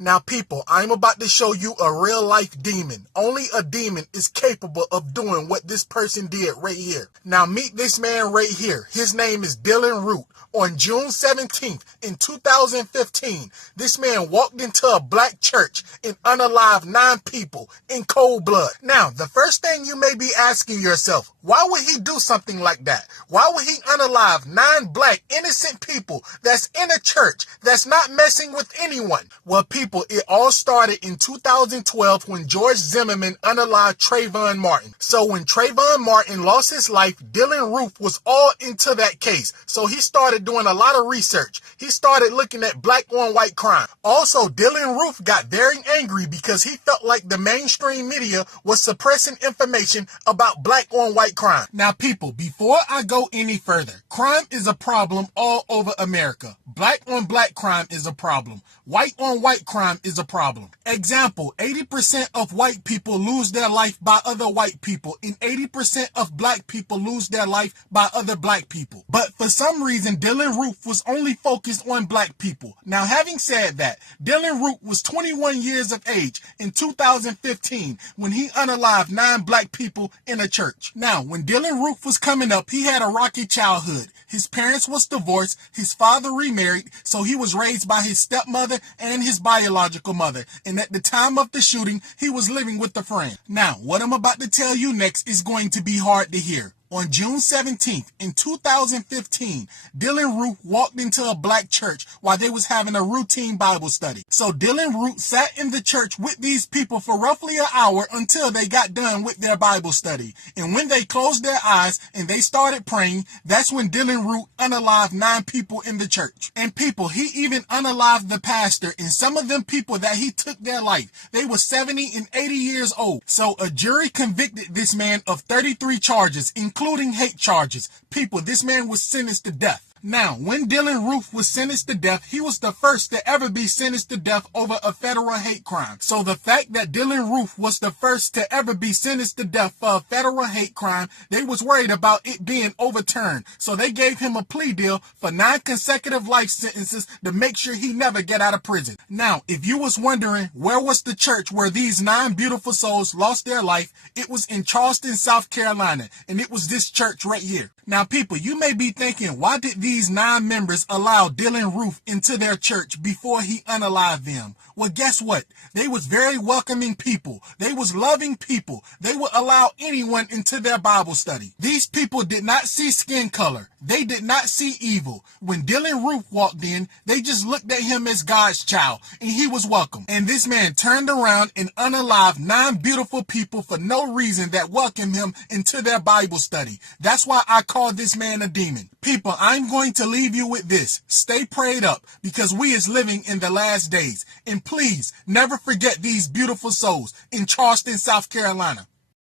Now people, I'm about to show you a real life demon. Only a demon is capable of doing what this person did right here. Now meet this man right here. His name is Dylann Roof. On June 17th in 2015, this man walked into a black church and unalived 9 people in cold blood. Now, the first thing you may be asking yourself, why would he do something like that? Why would he unalive 9 black innocent people that's in a church that's not messing with anyone? Well, people, it all started in 2012 when George Zimmerman unalived Trayvon Martin. So when Trayvon Martin lost his life, Dylann Roof was all into that case. So he started doing a lot of research. He started looking at black on white crime. Also, Dylann Roof got very angry because he felt like the mainstream media was suppressing information about black on white crime. Now people, before I go any further, crime is a problem all over America. Black on black crime is a problem. White on white crime is a problem. Example, 80% of white people lose their life by other white people, and 80% of black people lose their life by other black people. But for some reason, Dylann Roof was only focused on black people. Now, having said that, Dylann Roof was 21 years of age in 2015 when he unalived 9 black people in a church. Now, when Dylann Roof was coming up, he had a rocky childhood. His parents was divorced, his father remarried, so he was raised by his stepmother and his biological mother. And at the time of the shooting, he was living with a friend. Now, what I'm about to tell you next is going to be hard to hear. On June 17th in 2015, Dylann Roof walked into a black church while they was having a routine Bible study. So Dylann Roof sat in the church with these people for roughly an hour until they got done with their Bible study. And when they closed their eyes and they started praying, that's when Dylann Roof unalived 9 people in the church. And people, he even unalived the pastor, and some of them people that he took their life, they were 70 and 80 years old. So a jury convicted this man of 33 charges, including hate charges. People, this man was sentenced to death. Now, when Dylann Roof was sentenced to death, he was the first to ever be sentenced to death over a federal hate crime. So the fact that Dylann Roof was the first to ever be sentenced to death for a federal hate crime, they was worried about it being overturned. So they gave him a plea deal for 9 consecutive life sentences to make sure he never get out of prison. Now, if you was wondering where was the church where these 9 beautiful souls lost their life, it was in Charleston, South Carolina, and it was this church right here. Now, people, you may be thinking, why did these 9 members allow Dylann Roof into their church before he unalived them? Well, guess what? They was very welcoming people. They was loving people. They would allow anyone into their Bible study. These people did not see skin color. They did not see evil. When Dylann Roof walked in, they just looked at him as God's child, and he was welcome. And this man turned around and unalived 9 beautiful people for no reason that welcomed him into their Bible study. That's why I call this man a demon. People, I'm going to leave you with this. Stay prayed up, because we is living in the last days. And please, never forget these beautiful souls in Charleston, South Carolina.